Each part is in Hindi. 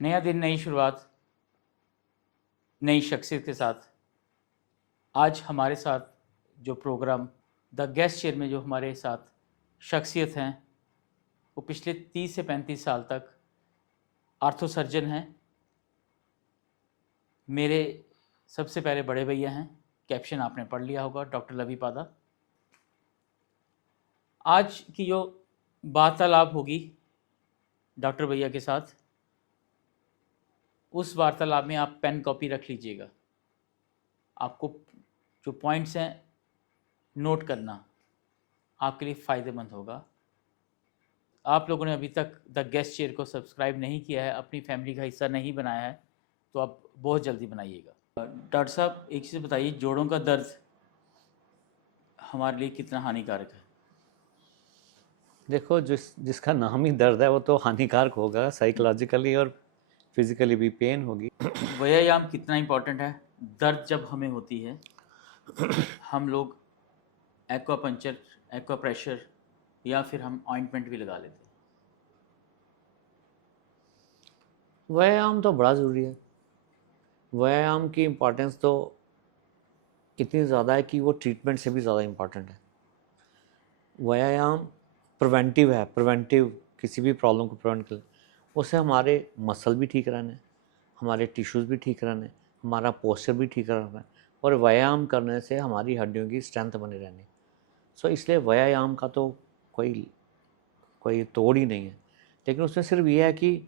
नया दिन, नई शुरुआत, नई शख्सियत के साथ आज हमारे साथ जो प्रोग्राम द गेस्ट चेयर में जो हमारे साथ शख्सियत हैं वो पिछले 30 से 35 साल तक आर्थो सर्जन हैं। मेरे सबसे पहले बड़े भैया हैं, कैप्शन आपने पढ़ लिया होगा, डॉक्टर लवी पादा। आज की जो वार्तालाप होगी डॉक्टर भैया के साथ, उस वार्तालाप में आप पेन कॉपी रख लीजिएगा। आपको जो पॉइंट्स हैं नोट करना आपके लिए फ़ायदेमंद होगा। आप लोगों ने अभी तक द गेस्ट चेयर को सब्सक्राइब नहीं किया है, अपनी फैमिली का हिस्सा नहीं बनाया है, तो आप बहुत जल्दी बनाइएगा। डॉक्टर साहब, एक चीज़ बताइए, जोड़ों का दर्द हमारे लिए कितना हानिकारक है? देखो, जिसका नाम ही दर्द है वो तो हानिकारक होगा, साइकोलॉजिकली और फिजिकली भी पेन होगी। व्यायाम कितना इम्पोर्टेंट है? दर्द जब हमें होती है हम लोग एक्वापंचर, एक्वाप्रेशर या फिर हम ऑइंटमेंट भी लगा लेते हैं। व्यायाम तो बड़ा ज़रूरी है। व्यायाम की इम्पोर्टेंस तो इतनी ज़्यादा है कि वो ट्रीटमेंट से भी ज़्यादा इम्पोर्टेंट है। व्यायाम प्रिवेंटिव है, प्रिवेंटिव किसी भी प्रॉब्लम को प्रिवेंट कर, उससे हमारे मसल भी ठीक रहने, हमारे टिश्यूज़ भी ठीक रहने, हमारा पोस्चर भी ठीक रहना है, और व्यायाम करने से हमारी हड्डियों की स्ट्रेंथ बनी रहनी। सो इसलिए व्यायाम का तो कोई कोई तोड़ ही नहीं है। लेकिन उसमें सिर्फ ये है कि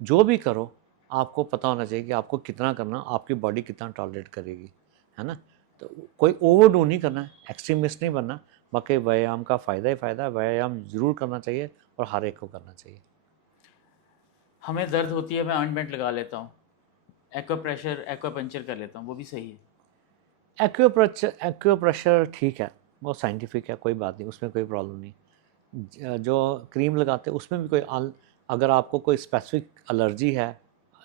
जो भी करो आपको पता होना चाहिए कि आपको कितना करना, आपकी बॉडी कितना टॉलरेट करेगी, है ना। तो कोई ओवरडू नहीं करना है, एक्सट्रीमिस्ट नहीं बनना। बाकी व्यायाम का फ़ायदा ही फ़ायदा है, व्यायाम ज़रूर करना चाहिए और हर एक को करना चाहिए। हमें दर्द होती है, मैं ऑइंटमेंट लगा लेता हूँ, एक्वाप्रेशर, एक्वापंचर कर लेता हूँ, वो भी सही है? एक्यूप्रेशर ठीक है, वो साइंटिफिक है, कोई बात नहीं, उसमें कोई प्रॉब्लम नहीं। जो क्रीम लगाते हैं उसमें भी कोई अगर आपको कोई स्पेसिफिक एलर्जी है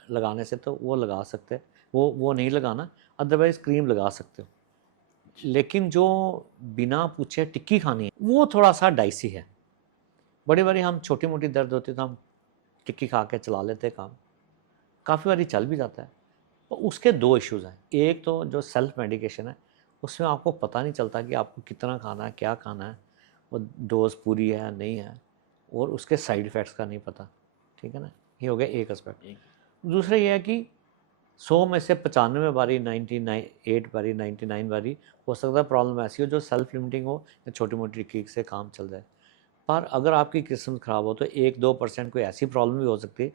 लगाने से तो वो लगा सकते हैं, वो नहीं लगाना, अदरवाइज़ क्रीम लगा सकते हो। लेकिन जो बिना पूछे टिक्की खानी है वो थोड़ा सा डाइसी है। बड़ी बारी हम छोटी मोटी दर्द होती है तो हम टिक्की खा के चला लेते हैं काम, काफ़ी बारी चल भी जाता है। तो उसके दो इश्यूज़ हैं। एक तो जो सेल्फ मेडिकेशन है उसमें आपको पता नहीं चलता कि आपको कितना खाना है, क्या खाना है, वो डोज़ पूरी है नहीं है, और उसके साइड इफ़ेक्ट्स का नहीं पता। ठीक है ना, ये हो गया एक एस्पेक्ट। एक दूसरा ये है कि 100 में से 95 बारी, 98 बारी, 99 बारी हो सकता है प्रॉब्लम ऐसी हो जो सेल्फ लिमिटिंग हो या छोटी मोटी किक से काम चल जाए। पर अगर आपकी किस्मत ख़राब हो तो 1-2% कोई ऐसी प्रॉब्लम भी हो सकती है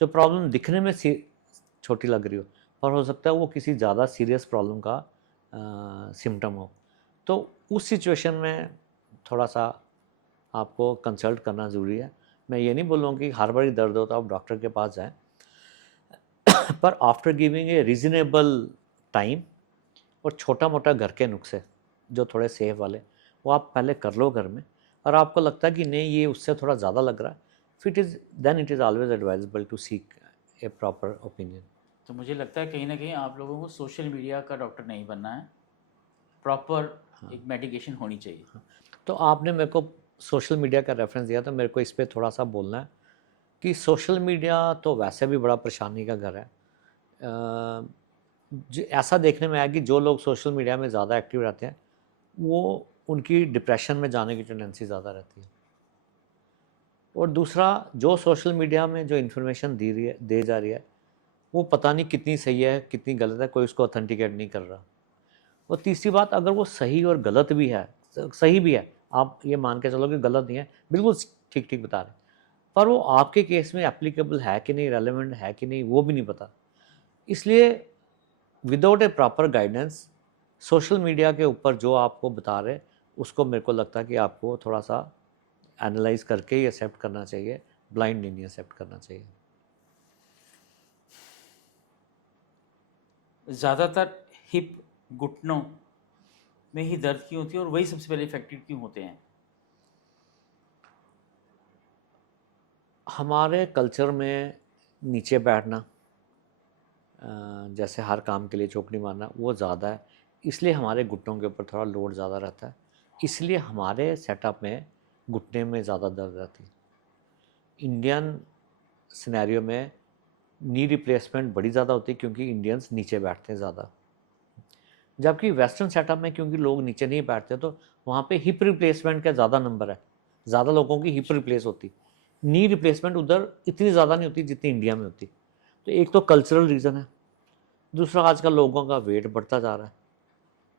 जो प्रॉब्लम दिखने में छोटी लग रही हो, पर हो सकता है वो किसी ज़्यादा सीरियस प्रॉब्लम का सिम्टम हो। तो उस सिचुएशन में थोड़ा सा आपको कंसल्ट करना ज़रूरी है। मैं ये नहीं बोलूँगा कि हर बारी दर्द हो तो आप डॉक्टर के पास जाएं, पर after giving a reasonable time और छोटा मोटा घर के नुस्खे जो थोड़े सेफ वाले, वो आप पहले कर लो घर में, और आपको लगता है कि नहीं ये उससे थोड़ा ज़्यादा लग रहा है, फिर it is always advisable to seek a proper opinion. तो मुझे लगता है कहीं ना कहीं आप लोगों को सोशल मीडिया का डॉक्टर नहीं बनना है, प्रॉपर एक मेडिकेशन होनी चाहिए। तो आपने मेरे को सोशल मीडिया का रेफरेंस दिया तो मेरे को इस पर थोड़ा सा बोलना है कि सोशल मीडिया तो वैसे भी बड़ा परेशानी का घर है। ऐसा देखने में आया कि जो लोग सोशल मीडिया में ज़्यादा एक्टिव रहते हैं वो उनकी डिप्रेशन में जाने की टेंडेंसी ज़्यादा रहती है। और दूसरा, जो सोशल मीडिया में जो इन्फॉर्मेशन दे जा रही है वो पता नहीं कितनी सही है कितनी गलत है, कोई उसको ऑथेंटिकेट नहीं कर रहा। और तीसरी बात, अगर वो सही और गलत भी है, सही भी है, आप ये मान के चलो कि गलत नहीं है, बिल्कुल ठीक ठीक बता रहे, पर वो आपके केस में एप्लीकेबल है कि नहीं, रेलेवेंट है कि नहीं, वो भी नहीं पता। इसलिए विदाउट ए प्रॉपर गाइडेंस सोशल मीडिया के ऊपर जो आपको बता रहे उसको मेरे को लगता है कि आपको थोड़ा सा एनालाइज करके ही एक्सेप्ट करना चाहिए, ब्लाइंड नहीं एक्सेप्ट करना चाहिए। ज़्यादातर हिप, घुटनों में ही दर्द क्यों होती है और वही सबसे पहले इफेक्टेड क्यों होते हैं? हमारे कल्चर में नीचे बैठना, जैसे हर काम के लिए चौकड़ी मारना, वो ज़्यादा है, इसलिए हमारे घुटनों के ऊपर थोड़ा लोड ज़्यादा रहता है, इसलिए हमारे सेटअप में घुटने में ज़्यादा दर्द रहती है। इंडियन सिनेरियो में नी रिप्लेसमेंट बड़ी ज़्यादा होती है क्योंकि इंडियंस नीचे बैठते हैं ज़्यादा, जबकि वेस्टर्न सेटअप में क्योंकि लोग नीचे नहीं बैठते तो वहाँ पे हिप रिप्लेसमेंट का ज़्यादा नंबर है, ज़्यादा लोगों की हिप रिप्लेस होती, नी रिप्लेसमेंट उधर इतनी ज़्यादा नहीं होती जितनी इंडिया में होती। तो एक तो कल्चरल रीज़न है, दूसरा आजकल लोगों का वेट बढ़ता जा रहा है,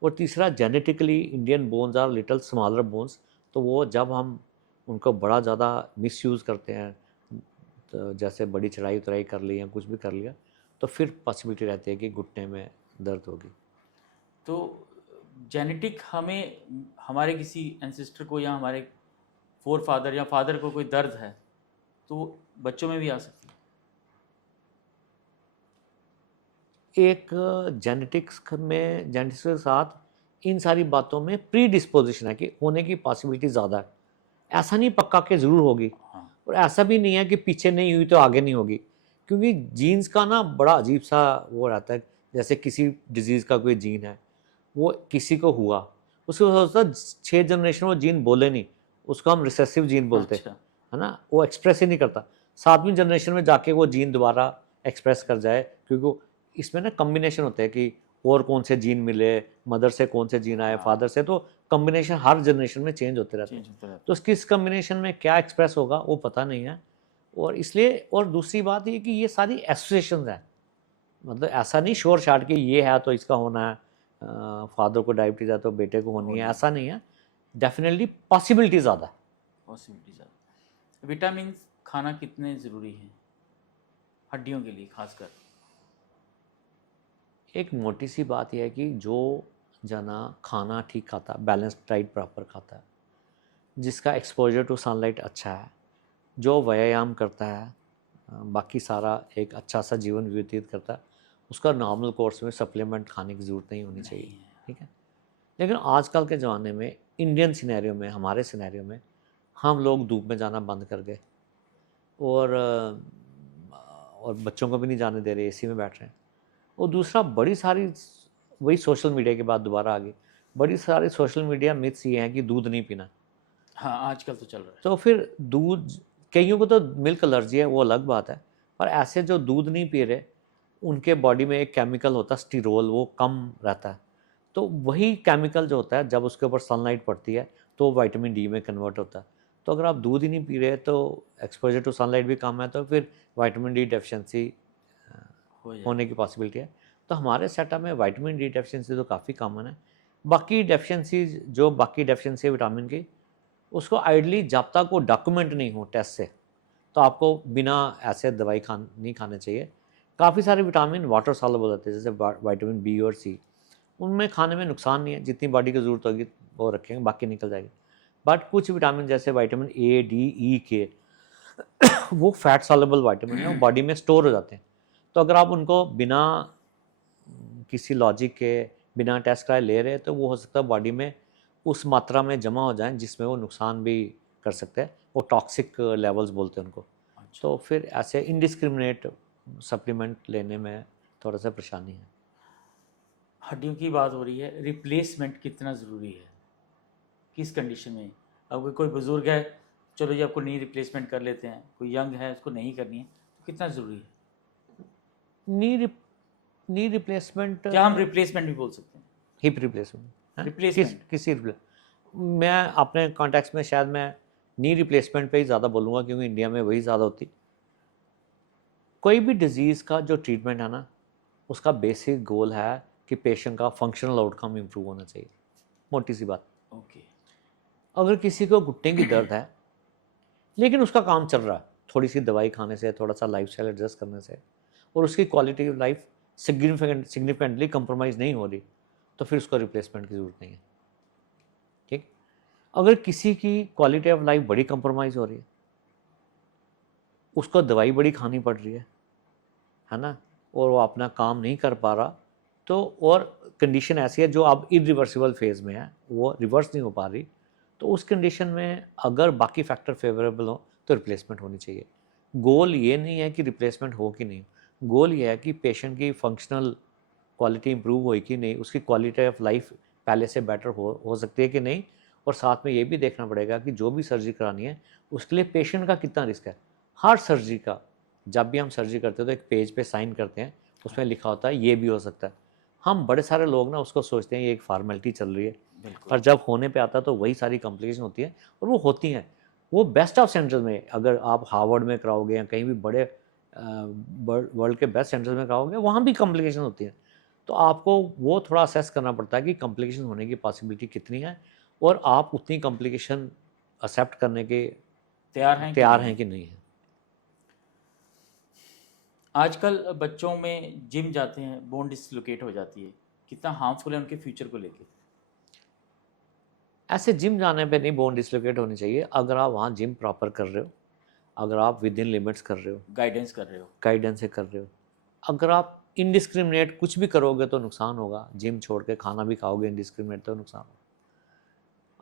और तीसरा genetically Indian bones are little smaller bones, तो वो जब हम उनको बड़ा ज़्यादा मिसयूज़ करते हैं, तो जैसे बड़ी चढ़ाई उतराई कर ली या कुछ भी कर लिया, तो फिर पॉसिबिलिटी रहती है कि घुटने में दर्द होगी। तो जेनेटिक हमें हमारे किसी एंसेस्टर को या हमारे फोर फादर या फादर को कोई दर्द है तो वो बच्चों में भी आ सकती है। एक जेनेटिक्स के साथ इन सारी बातों में प्री डिस्पोजिशन है कि होने की पॉसिबिलिटी ज़्यादा है, ऐसा नहीं पक्का कि ज़रूर होगी, हाँ और ऐसा भी नहीं है कि पीछे नहीं हुई तो आगे नहीं होगी, क्योंकि जीन्स का ना बड़ा अजीब सा वो रहता है। जैसे किसी डिजीज़ का कोई जीन है, वो किसी को हुआ, उसको होता 6 जनरेशन वो जीन बोले नहीं, उसको हम रिसेसिव जीन बोलते हैं, अच्छा है ना, वो एक्सप्रेस ही नहीं करता, 7वीं जनरेशन में जाके वो जीन दोबारा एक्सप्रेस कर जाए, क्योंकि इसमें ना कम्बिनेशन होते हैं कि और कौन से जीन मिले, मदर से कौन से जीन आए, हाँ। फादर से, तो कम्बिनेशन हर जनरेशन में चेंज होते रहते हैं। चेंज होता रहता तो किस कम्बिनेशन में क्या एक्सप्रेस होगा वो पता नहीं है, और इसलिए, और दूसरी बात ये कि ये सारी एसोसिएशंस हैं, मतलब ऐसा नहीं श्योर शार्ट कि ये है तो इसका होना है, फादर को डायबिटीज़ है तो बेटे को होनी है, ऐसा नहीं है, डेफिनेटली पॉसिबिलिटी ज़्यादा है। पॉसिबिलिटी ज़्यादा। विटामिन खाना कितने ज़रूरी हैं हड्डियों के लिए खासकर? एक मोटी सी बात यह है कि जो जना खाना ठीक खाता, बैलेंस्ड डाइट प्रॉपर खाता है, जिसका एक्सपोजर टू सनलाइट अच्छा है, जो व्यायाम करता है, बाकी सारा एक अच्छा सा जीवन व्यतीत करता है, उसका नॉर्मल कोर्स में सप्लीमेंट खाने की ज़रूरत नहीं होनी चाहिए, ठीक है। लेकिन आजकल के ज़माने में इंडियन सिनेरियो में, हमारे सिनेरियो में, हम लोग धूप में जाना बंद कर गए, और बच्चों को भी नहीं जाने दे रहे, एसी में बैठ रहे हैं। और दूसरा, बड़ी सारी, वही सोशल मीडिया के बाद दोबारा आ गई, बड़ी सारी सोशल मीडिया मिथ्स ये हैं कि दूध नहीं पीना। हाँ आजकल तो चल रहा है। तो फिर दूध, कईयों को तो मिल्क एलर्जी है, वो अलग बात है, पर ऐसे जो दूध नहीं पी रहे, उनके बॉडी में एक केमिकल होता है स्टीरोल, वो कम रहता है, तो वही केमिकल जो होता है जब उसके ऊपर सनलाइट पड़ती है तो विटामिन डी में कन्वर्ट होता है। तो अगर आप दूध ही नहीं पी रहे तो एक्सपोजर टू सनलाइट भी कम है, तो फिर विटामिन डी डेफिशिएंसी हो जाए। होने की पॉसिबिलिटी है। तो हमारे सेटअप में विटामिन डी डेफिशिएंसी तो काफ़ी कॉमन है। बाकी डेफिशिएंसीज, जो बाकी डेफिशिएंसी है विटामिन की, उसको आइडली जब तक वो डॉक्यूमेंट नहीं हो टेस्ट से, तो आपको बिना ऐसे दवाई नहीं खाने चाहिए। काफ़ी सारे विटामिन वाटर सॉल्युबल होते हैं, जैसे विटामिन बी और सी, उनमें खाने में नुकसान नहीं है, जितनी बॉडी की ज़रूरत होगी वो रखेंगे, बाकी निकल जाएगी। बट कुछ विटामिन जैसे विटामिन ए, डी, ई, के, वो फैट सॉल्युबल विटामिन है, वो बॉडी में स्टोर हो जाते हैं। तो अगर आप उनको बिना किसी लॉजिक के, बिना टेस्ट कराए ले रहे हैं, तो वो हो सकता है बॉडी में उस मात्रा में जमा हो जाएं जिसमें वो नुकसान भी कर सकते हैं, वो टॉक्सिक लेवल्स बोलते हैं उनको। अच्छा। तो फिर ऐसे इनडिस्क्रिमिनेट सप्लीमेंट लेने में थोड़ा सा परेशानी है। हड्डियों की बात हो रही है, रिप्लेसमेंट कितना ज़रूरी है किस कंडीशन में? अब कोई बुज़ुर्ग है, चलो जी आपको नी रिप्लेसमेंट कर लेते हैं, कोई यंग है उसको नहीं करनी है, तो कितना ज़रूरी है? नी रिप्लेसमेंट, क्या हम रिप्लेसमेंट भी बोल सकते हैं? Hip replacement, replacement. किसी मैं अपने कॉन्टेक्स्ट में शायद मैं नी रिप्लेसमेंट पे ही ज़्यादा बोलूँगा, क्योंकि इंडिया में वही ज़्यादा होती। कोई भी डिज़ीज़ का जो ट्रीटमेंट है ना, उसका बेसिक गोल है कि पेशेंट का फंक्शनल आउटकम इम्प्रूव होना चाहिए, मोटी सी बात। ओके। अगर किसी को घुटने की दर्द है लेकिन उसका काम चल रहा है, थोड़ी सी दवाई खाने से, थोड़ा सा लाइफस्टाइल एडजस्ट करने से, और उसकी quality of life significantly compromise नहीं हो रही, तो फिर उसको रिप्लेसमेंट की ज़रूरत नहीं है, ठीक। अगर किसी की क्वालिटी ऑफ लाइफ बड़ी कंप्रोमाइज़ हो रही है, उसको दवाई बड़ी खानी पड़ रही है ना, और वो अपना काम नहीं कर पा रहा, तो और कंडीशन ऐसी है जो अब इरिवर्सिबल फेज़ में है, वो रिवर्स नहीं हो पा रही, तो उस कंडीशन में अगर बाकी फैक्टर फेवरेबल हो तो रिप्लेसमेंट होनी चाहिए। गोल ये नहीं है कि रिप्लेसमेंट हो कि नहीं, गोल ये है कि पेशेंट की फंक्शनल क्वालिटी इंप्रूव हुई कि नहीं, उसकी क्वालिटी ऑफ लाइफ पहले से बेटर हो सकती है कि नहीं, और साथ में ये भी देखना पड़ेगा कि जो भी सर्जरी करानी है उसके लिए पेशेंट का कितना रिस्क है। हर सर्जरी का जब भी हम सर्जरी करते हैं तो एक पेज पे साइन करते हैं, उसमें लिखा होता है ये भी हो सकता है। हम बड़े सारे लोग ना उसको सोचते हैं ये एक फॉर्मेलिटी चल रही है, बिल्कुल। पर जब होने पे आता है तो वही सारी कॉम्प्लिकेशन होती है, और वो होती हैं। वो बेस्ट ऑफ सेंटर्स में, अगर आप हार्वर्ड में कराओगे या कहीं भी बड़े वर्ल्ड के बेस्ट सेंटर्स में कराओगे, वहाँ भी कॉम्प्लिकेशन होती हैं। तो आपको वो थोड़ा असेस करना पड़ता है कि कॉम्प्लिकेशन होने की पॉसिबिलिटी कितनी है, और आप उतनी कॉम्प्लिकेशन एक्सेप्ट करने के तैयार हैं हैं कि नहीं है। आजकल बच्चों में जिम जाते हैं, बोन डिसलोकेट हो जाती है, कितना हार्मफुल है उनके फ्यूचर को लेके? ऐसे जिम जाने पे नहीं बोन डिसलोकेट होनी चाहिए, अगर आप वहाँ जिम प्रॉपर कर रहे हो, अगर आप विद इन लिमिट्स कर रहे हो, गाइडेंस कर रहे हो। गाइडेंस से कर रहे हो। अगर आप इनडिस्क्रिमिनेट कुछ भी करोगे तो नुकसान होगा, जिम छोड़ के खाना भी खाओगे इनडिस्क्रिमिनेट तो नुकसान होगा।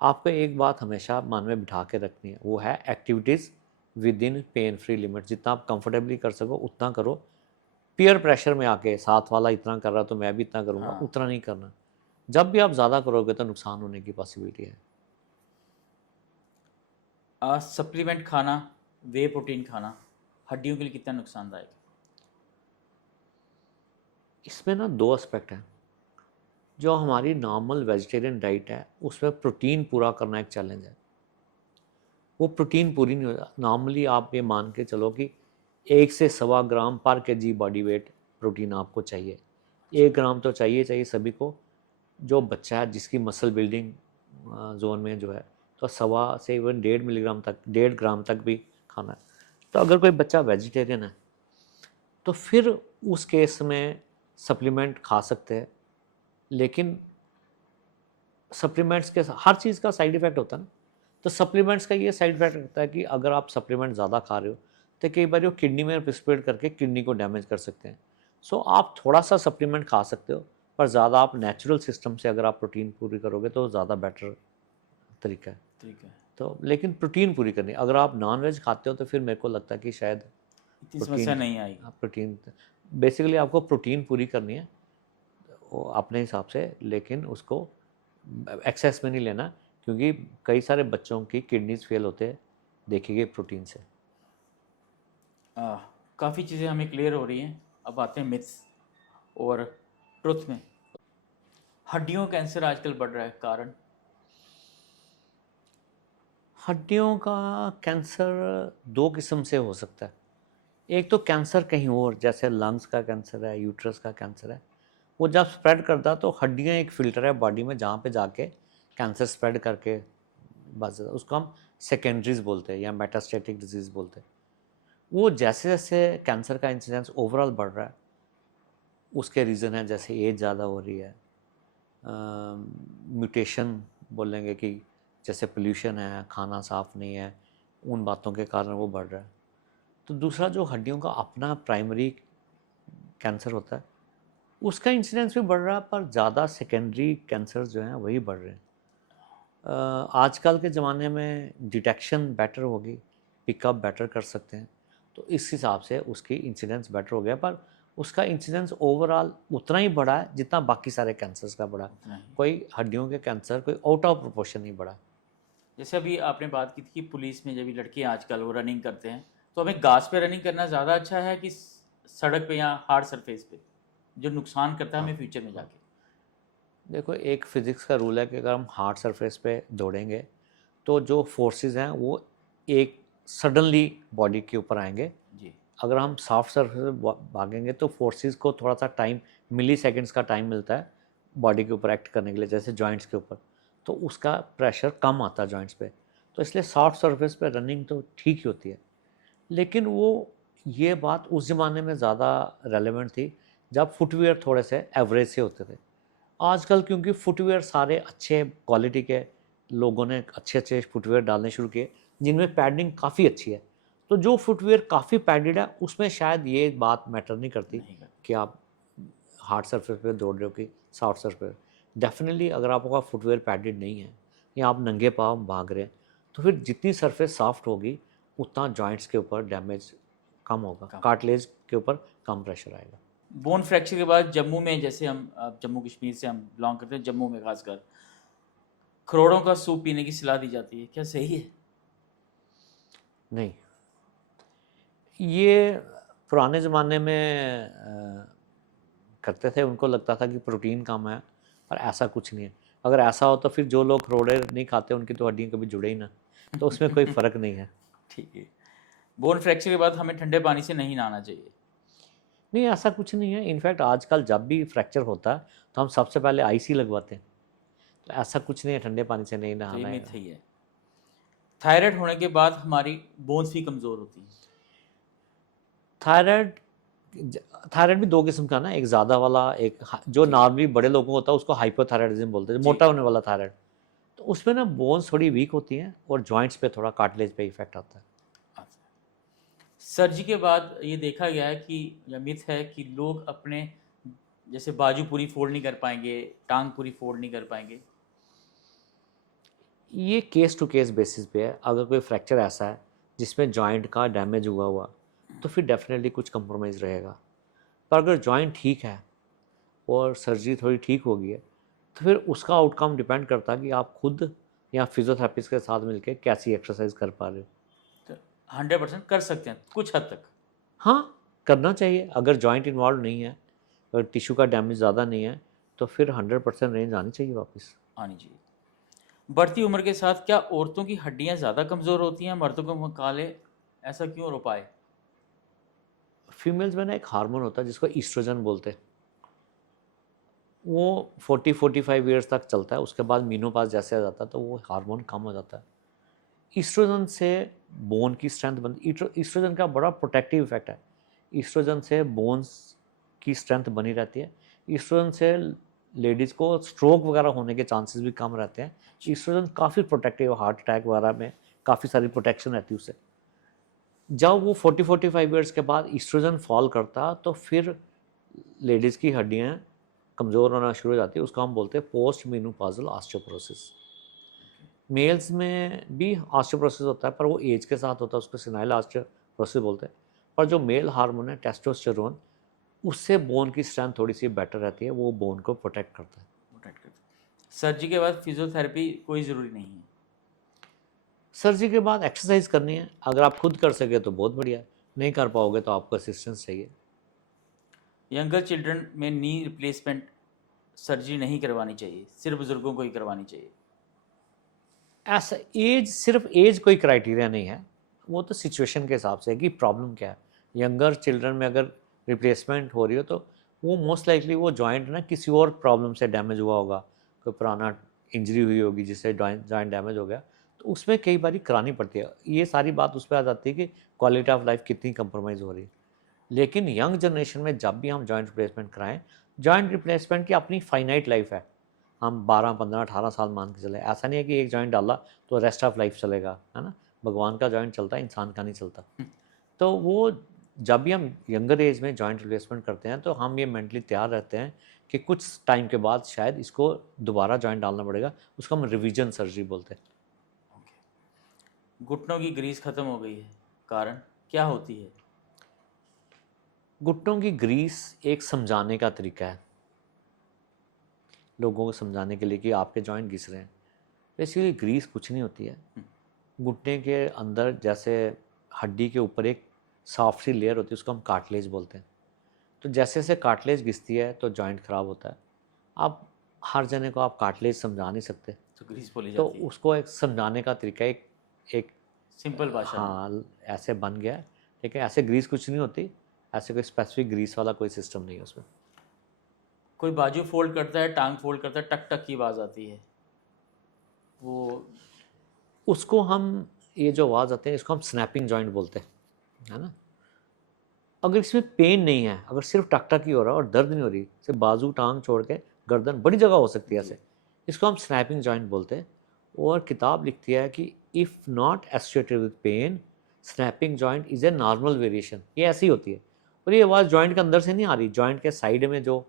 आपको एक बात हमेशा मन में बिठा के रखनी है, वो है activities with in pain free limit. जितना आप कंफर्टेबली कर सको उतना करो। पीयर प्रेशर में आके साथ वाला इतना कर रहा तो मैं भी इतना करूँगा, हाँ। उतना नहीं करना। जब भी आप ज़्यादा करोगे तो नुकसान होने की पॉसिबिलिटी है। सप्लीमेंट खाना, वे प्रोटीन खाना हड्डियों के लिए कितना नुकसानदायक है? इसमें ना दो एस्पेक्ट हैं। जो हमारी नॉर्मल वेजिटेरियन डाइट है उसमें प्रोटीन पूरा करना एक चैलेंज है। वो प्रोटीन पूरी नहीं होता। नॉर्मली आप ये मान के चलो कि 1 से 1.25 ग्राम पर केजी बॉडी वेट प्रोटीन आपको चाहिए। 1 ग्राम तो चाहिए चाहिए सभी को। जो बच्चा है जिसकी मसल बिल्डिंग जोन में जो है, तो 1.25 से इवन 1.5 मिलीग्राम तक, 1.5 ग्राम तक भी खाना है। तो अगर कोई बच्चा वेजिटेरियन है तो फिर उस केस में सप्लीमेंट खा सकते हैं, लेकिन सप्लीमेंट्स के हर चीज़ का साइड इफ़ेक्ट होता है ना। तो सप्लीमेंट्स का ये साइड इफ़ेक्ट होता है कि अगर आप सप्लीमेंट ज़्यादा खा रहे हो तो कई बार वो किडनी में प्रेसिपिटेट करके किडनी को डैमेज कर सकते हैं। सो आप थोड़ा सा सप्लीमेंट खा सकते हो, पर ज़्यादा आप नेचुरल सिस्टम से अगर आप प्रोटीन पूरी करोगे तो ज़्यादा बेटर तरीका है। ठीक है। तो लेकिन प्रोटीन पूरी करनी, अगर आप नॉन वेज खाते हो तो फिर मेरे को लगता है कि शायद इतनी समस्या प्रोटीन नहीं आएगी। प्रोटीन बेसिकली आपको प्रोटीन पूरी करनी है वो अपने हिसाब से, लेकिन उसको एक्सेस में नहीं लेना, क्योंकि कई सारे बच्चों की किडनीज फेल होते हैं देखे गए प्रोटीन से। काफ़ी चीज़ें हमें क्लियर हो रही हैं। अब आते हैं मिथ्स और ट्रुथ में। हड्डियों का कैंसर आजकल बढ़ रहा है, कारण? हड्डियों का कैंसर दो किस्म से हो सकता है। एक तो कैंसर कहीं और, जैसे लंग्स का कैंसर है, यूट्रस का कैंसर है, वो जब स्प्रेड करता है तो हड्डियाँ एक फ़िल्टर है बॉडी में जहाँ पे जाके कैंसर स्प्रेड करके बच जाता है। उसको हम सेकेंडरीज बोलते हैं या मेटास्टेटिक डिजीज़ बोलते हैं। वो जैसे जैसे कैंसर का इंसिडेंस ओवरऑल बढ़ रहा है, उसके रीज़न है जैसे एज ज़्यादा हो रही है, म्यूटेशन बोलेंगे कि जैसे पोल्यूशन है, खाना साफ़ नहीं है, उन बातों के कारण वो बढ़ रहा है। तो दूसरा जो हड्डियों का अपना प्राइमरी कैंसर होता है, उसका इंसिडेंस भी बढ़ रहा है, पर ज़्यादा सेकेंडरी कैंसर जो हैं वही बढ़ रहे हैं। आजकल के ज़माने में डिटेक्शन बेटर होगी, पिकअप बेटर कर सकते हैं, तो इस हिसाब से उसकी इंसिडेंस बेटर हो गया, पर उसका इंसिडेंस ओवरऑल उतना ही बढ़ा है जितना बाकी सारे कैंसर्स का बढ़ा है। उतना ही। कोई हड्डियों के कैंसर कोई आउट ऑफ प्रोपोर्शन नहीं बढ़ा। जैसे अभी आपने बात की थी कि पुलिस में जब भी लड़के आजकल वो रनिंग करते हैं, तो हमें घास पे रनिंग करना ज़्यादा अच्छा है कि सड़क पे या हार्ड सरफेस पे, जो नुकसान करता है हमें फ्यूचर में जाके? देखो, एक फिज़िक्स का रूल है कि अगर हम हार्ड सरफेस पे दौड़ेंगे तो जो फोर्सेस हैं वो एक सडनली बॉडी के ऊपर आएंगे। जी। अगर हम सॉफ्ट सरफेस पे भागेंगे तो फोर्सेस को थोड़ा सा टाइम, मिली सेकेंड्स का टाइम मिलता है बॉडी के ऊपर एक्ट करने के लिए, जैसे जॉइंट्स के ऊपर, तो उसका प्रेशर कम आता है जॉइंट्स पे। तो इसलिए सॉफ्ट सरफेस पे रनिंग तो ठीक ही होती है। लेकिन वो ये बात उस ज़माने में ज़्यादा रेलेवेंट थी जब फुटवियर थोड़े से एवरेज से होते थे। आजकल क्योंकि फुटवियर सारे अच्छे क्वालिटी के, लोगों ने अच्छे अच्छे फुटवियर डालने शुरू किए जिनमें पैडिंग काफ़ी अच्छी है, तो जो फुटवियर काफ़ी पैडेड है उसमें शायद ये बात मैटर नहीं करती नहीं करता। कि आप हार्ड सरफेस पे दौड़ रहे हो कि सॉफ्ट सरफेस। डेफिनेटली अगर आपका फुटवियर पैडेड नहीं है या आप नंगे पाँव भाग रहे हैं, तो फिर जितनी सरफेस सॉफ्ट होगी उतना जॉइंट्स के ऊपर डैमेज कम होगा, कम। कार्टिलेज के ऊपर कम प्रेशर आएगा। बोन फ्रैक्चर के बाद जम्मू में, जैसे हम जम्मू कश्मीर से हम बिलोंग करते हैं, जम्मू में खासकर खरोड़ों का सूप पीने की सलाह दी जाती है, क्या सही है? नहीं, ये पुराने ज़माने में करते थे, उनको लगता था कि प्रोटीन कम है, पर ऐसा कुछ नहीं है। अगर ऐसा हो तो फिर जो लोग खरोड़े नहीं खाते उनकी तो हड्डियाँ कभी जुड़े ही ना, तो उसमें कोई फ़र्क नहीं है। ठीक है। बोन फ्रैक्चर के बाद हमें ठंडे पानी से नहीं नहाना चाहिए। नहीं, ऐसा कुछ नहीं है। इनफैक्ट आजकल जब भी फ्रैक्चर होता है तो हम सबसे पहले आइस ही लगवाते हैं, तो ऐसा कुछ नहीं है ठंडे पानी से नहीं तो ये नहाना मिथ है। ही है। थायराइड होने के बाद हमारी बोन्स भी कमज़ोर होती हैं। थायराइड थायराइड भी दो किस्म का ना, एक ज़्यादा वाला, एक जो जी नॉर्मली बड़े लोगों को होता है उसको हाइपोथायराइडिज्म बोलते हैं, जो जी। मोटा होने वाला थायराइड। तो उसमें ना बोन्स थोड़ी वीक होती हैं और जॉइंट्स पे थोड़ा कार्टिलेज पे इफेक्ट आता है। सर्जरी के बाद ये देखा गया है कि या मिथ है कि लोग अपने जैसे बाजू पूरी फोल्ड नहीं कर पाएंगे, टांग पूरी फोल्ड नहीं कर पाएंगे। ये केस टू केस बेसिस पे है। अगर कोई फ्रैक्चर ऐसा है जिसमें जॉइंट का डैमेज हुआ हुआ, तो फिर डेफिनेटली कुछ कंप्रोमाइज़ रहेगा। पर अगर जॉइंट ठीक है और सर्जरी थोड़ी ठीक हो गई है, तो फिर उसका आउटकम डिपेंड करता है कि आप खुद या फिजियोथेरेपिस्ट के साथ मिलकर कैसी एक्सरसाइज कर पा रहे हो। तो 100% कर सकते हैं कुछ हद तक। हाँ, करना चाहिए। अगर जॉइंट इन्वॉल्व नहीं है, अगर टिश्यू का डैमेज ज़्यादा नहीं है, तो फिर 100% रेंज आनी चाहिए वापस। आनी चाहिए। बढ़ती उम्र के साथ क्या औरतों की हड्डियां ज़्यादा कमज़ोर होती हैं मर्दों के मुकाबले? ऐसा क्यों और उपाय? फीमेल्स में ना एक हार्मोन होता है जिसको ईस्ट्रोजन बोलते हैं। वो 40-45 ईयर्स तक चलता है, उसके बाद मीनोपाज जैसे आ जाता है तो वो हार्मोन कम हो जाता है। ईस्ट्रोजन से बोन की स्ट्रेंथ बनती। ईस्ट्रोजन का बड़ा प्रोटेक्टिव इफेक्ट है। ईस्ट्रोजन से बोन्स की स्ट्रेंथ बनी रहती है। ईस्ट्रोजन से लेडीज़ को स्ट्रोक वगैरह होने के चांसेस भी कम रहते हैं। ईस्ट्रोजन काफ़ी प्रोटेक्टिव, हार्ट अटैक वगैरह में काफ़ी सारी प्रोटेक्शन रहती है उससे। जब वो 40-45 ईयर्स के बाद ईस्ट्रोजन फॉल करता तो फिर लेडीज़ की हड्डियाँ कमज़ोर होना शुरू हो जाती है। उसको हम बोलते हैं पोस्ट मेनोपॉज़ल ऑस्टियोपोरोसिस। मेल्स में भी ऑस्टियोपोरोसिस होता है, पर वो एज के साथ होता है, उसको सेनाइल ऑस्टियोपोरोसिस बोलते हैं। पर जो मेल हार्मोन है टेस्टोस्टेरोन, उससे बोन की स्ट्रेंथ थोड़ी सी बेटर रहती है, वो बोन को प्रोटेक्ट करता है। प्रोटेक्ट करते। सर्जरी के बाद फिजियोथेरेपी कोई ज़रूरी नहीं है। सर्जरी के बाद एक्सरसाइज करनी है। अगर आप खुद कर सके तो बहुत बढ़िया, नहीं कर पाओगे तो आपको असिस्टेंस चाहिए। यंगर चिल्ड्रन में नी रिप्लेसमेंट सर्जरी नहीं करवानी चाहिए, सिर्फ बुज़ुर्गों को ही करवानी चाहिए। ऐसा एज, सिर्फ एज कोई क्राइटेरिया नहीं है, वो तो सिचुएशन के हिसाब से है कि प्रॉब्लम क्या है। यंगर चिल्ड्रन में अगर रिप्लेसमेंट हो रही हो तो वो मोस्ट लाइकली वो जॉइंट ना किसी और प्रॉब्लम से डैमेज हुआ होगा, कोई पुराना इंजरी हुई होगी जिससे जॉइंट डैमेज हो गया, तो उसमें कई बार करानी पड़ती है। ये सारी बात उस पर आ जाती है कि क्वालिटी ऑफ लाइफ कितनी कंप्रोमाइज़ हो रही है। लेकिन यंग जनरेशन में जब भी हम जॉइंट रिप्लेसमेंट कराएं, जॉइंट रिप्लेसमेंट की अपनी फाइनाइट लाइफ है। हम 12-15-18 साल मान के चले, ऐसा नहीं है कि एक जॉइंट डाला तो रेस्ट ऑफ लाइफ चलेगा, है ना। भगवान का जॉइंट चलता है, इंसान का नहीं चलता। तो वो जब भी हम यंगर एज में जॉइंट रिप्लेसमेंट करते हैं तो हम ये मेंटली तैयार रहते हैं कि कुछ टाइम के बाद शायद इसको दोबारा जॉइंट डालना पड़ेगा। उसको हम रिवीजन सर्जरी बोलते हैं। घुटनों की ग्रीस खत्म हो गई है, कारण क्या होती है? घुटनों की ग्रीस एक समझाने का तरीका है, लोगों को समझाने के लिए कि आपके जॉइंट घिस रहे हैं। बेसिकली ग्रीस कुछ नहीं होती है। घुटने के अंदर जैसे हड्डी के ऊपर एक सॉफ्ट सी लेयर होती है, उसको हम कार्टिलेज बोलते हैं। तो जैसे जैसे कार्टिलेज घिसती है तो जॉइंट ख़राब होता है। आप हर जने को आप कार्टिलेज समझा नहीं सकते, तो ग्रीस बोली तो जाती है, उसको एक समझाने का तरीका एक एक सिंपल भाषा में। हाँ, ऐसे बन गया है। लेकिन ऐसे ग्रीस कुछ नहीं होती, ऐसे कोई स्पेसिफिक ग्रीस वाला कोई सिस्टम नहीं है उसमें। कोई बाजू फोल्ड करता है, टांग फोल्ड करता है, टक टक की आवाज़ आती है, वो उसको हम, ये जो आवाज़ आते हैं इसको हम स्नैपिंग जॉइंट बोलते हैं, है ना। अगर इसमें पेन नहीं है, अगर सिर्फ टक टक ही हो रहा है और दर्द नहीं हो रही, सिर्फ बाजू टांग छोड़ के गर्दन बड़ी जगह हो सकती है ऐसे, इसको हम स्नैपिंग जॉइंट बोलते हैं। और किताब लिखती है कि if not associated with pain, snapping joint is a normal variation. ये ऐसी होती है। और ये आवाज़ जॉइंट के अंदर से नहीं आ रही, जॉइंट के साइड में जो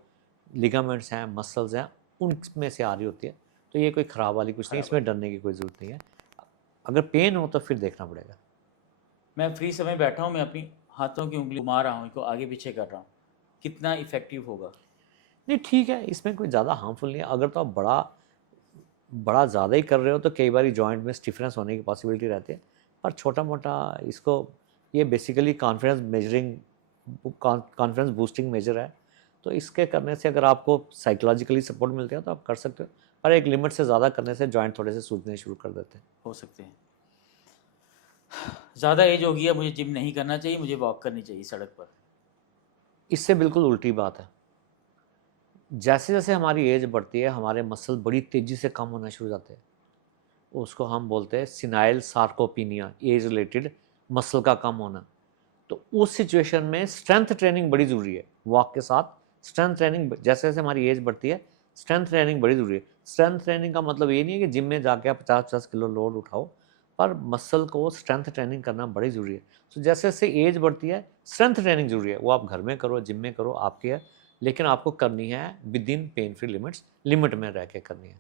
लिगामेंट्स हैं, मसल्स हैं, उनमें से आ रही होती है। तो ये कोई ख़राब वाली कुछ नहीं, इसमें डरने की कोई ज़रूरत नहीं है। अगर पेन हो तो फिर देखना पड़ेगा। मैं फ्री समय बैठा हूँ, मैं अपनी हाथों की उंगली घुमा रहा हूँ, इनको आगे पीछे कर रहा हूँ, कितना इफेक्टिव होगा? नहीं, ठीक है, इसमें कोई ज़्यादा हार्मफुल नहीं है। अगर तो आप बड़ा बड़ा ज़्यादा ही कर रहे हो तो कई बार जॉइंट में स्टिफनेस होने की पॉसिबिलिटी रहती है। पर छोटा मोटा इसको, ये basically confidence measuring confidence boosting measure है। तो इसके करने से अगर आपको साइकोलॉजिकली सपोर्ट मिलता है तो आप कर सकते हो, पर एक लिमिट से ज़्यादा करने से जॉइंट थोड़े से सूजने शुरू कर देते हैं। हो सकते हैं। ज़्यादा एज होगी है, मुझे जिम नहीं करना चाहिए, मुझे वॉक करनी चाहिए सड़क पर। इससे बिल्कुल उल्टी बात है। जैसे जैसे हमारी एज बढ़ती है हमारे मसल बड़ी तेज़ी से कम होना शुरू हो जाते हैं। उसको हम बोलते हैं senile sarcopenia, age related muscle का कम होना। तो उस सिचुएशन में स्ट्रेंथ ट्रेनिंग बड़ी ज़रूरी है। वॉक के साथ स्ट्रेंथ ट्रेनिंग, जैसे जैसे हमारी एज बढ़ती है स्ट्रेंथ ट्रेनिंग बड़ी ज़रूरी है। स्ट्रेंथ ट्रेनिंग का मतलब ये नहीं है कि जिम में जाके आप 50-50 किलो लोड उठाओ, पर मसल को स्ट्रेंथ ट्रेनिंग करना बड़ी ज़रूरी है। तो जैसे जैसे एज बढ़ती है स्ट्रेंथ ट्रेनिंग ज़रूरी है, वो आप घर में करो, जिम में करो, आपकी है, लेकिन आपको करनी है with in pain free limits, limit में रह के करनी है।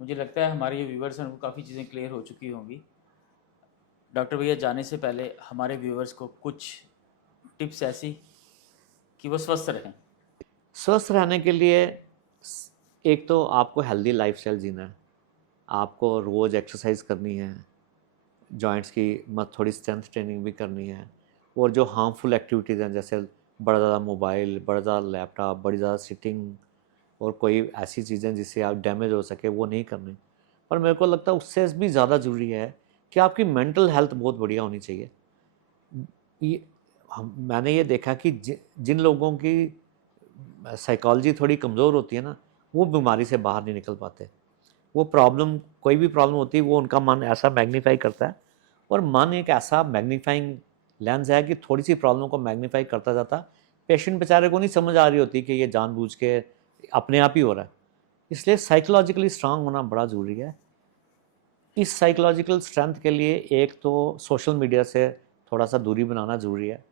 मुझे लगता है हमारे जो व्यूवर्स हैं उनको काफ़ी चीज़ें क्लियर हो चुकी होंगी। डॉक्टर भैया जाने से पहले हमारे व्यूवर्स को कुछ टिप्स ऐसी कि वो स्वस्थ रहें। स्वस्थ रहने के लिए एक तो आपको हेल्दी लाइफस्टाइल जीना है, आपको रोज़ एक्सरसाइज करनी है, जॉइंट्स की मत थोड़ी स्ट्रेंथ ट्रेनिंग भी करनी है, और जो हार्मफुल एक्टिविटीज़ हैं जैसे बड़ा ज़्यादा मोबाइल, बड़ा ज़्यादा लैपटॉप, बड़ी ज़्यादा सिटिंग और कोई ऐसी चीज़ें जिससे आप डैमेज हो सके वो नहीं करनी। पर मेरे को लगता है उससे भी ज़्यादा ज़रूरी है कि आपकी मेंटल हेल्थ बहुत बढ़िया होनी चाहिए। ये मैंने ये देखा कि जिन लोगों की साइकोलॉजी थोड़ी कमज़ोर होती है ना, वो बीमारी से बाहर नहीं निकल पाते। वो प्रॉब्लम, कोई भी प्रॉब्लम होती है वो उनका मन ऐसा मैग्नीफाई करता है, और मन एक ऐसा मैग्नीफाइंग लेंस है कि थोड़ी सी प्रॉब्लम को मैग्नीफाई करता जाता। पेशेंट बेचारे को नहीं समझ आ रही होती कि ये जानबूझ के अपने आप ही हो रहा है। इसलिए साइकोलॉजिकली स्ट्रांग होना बड़ा ज़रूरी है। इस साइकोलॉजिकल स्ट्रेंथ के लिए एक तो सोशल मीडिया से थोड़ा सा दूरी बनाना ज़रूरी है,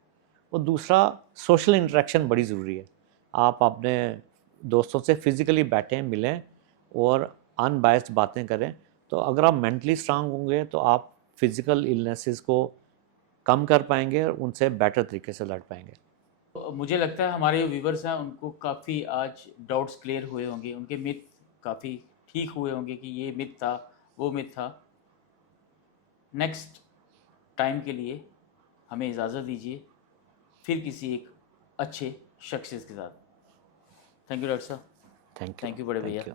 और दूसरा सोशल इंटरेक्शन बड़ी ज़रूरी है। आप अपने दोस्तों से फिज़िकली बैठें, मिलें और अनबायस्ड बातें करें। तो अगर आप मेंटली स्ट्रांग होंगे तो आप फिज़िकल इलनेसेस को कम कर पाएंगे और उनसे बेटर तरीके से लड़ पाएंगे। तो मुझे लगता है हमारे व्यूवर्स हैं उनको काफ़ी आज डाउट्स क्लियर हुए होंगे, उनके मिथ काफ़ी ठीक हुए होंगे कि ये मिथ था, वो मिथ था। नेक्स्ट टाइम के लिए हमें इजाज़त दीजिए, फिर किसी एक अच्छे शख्सियत के साथ। थैंक यू डॉक्टर साहब। Thank you. थैंक यू बड़े थैंक भैया। यू।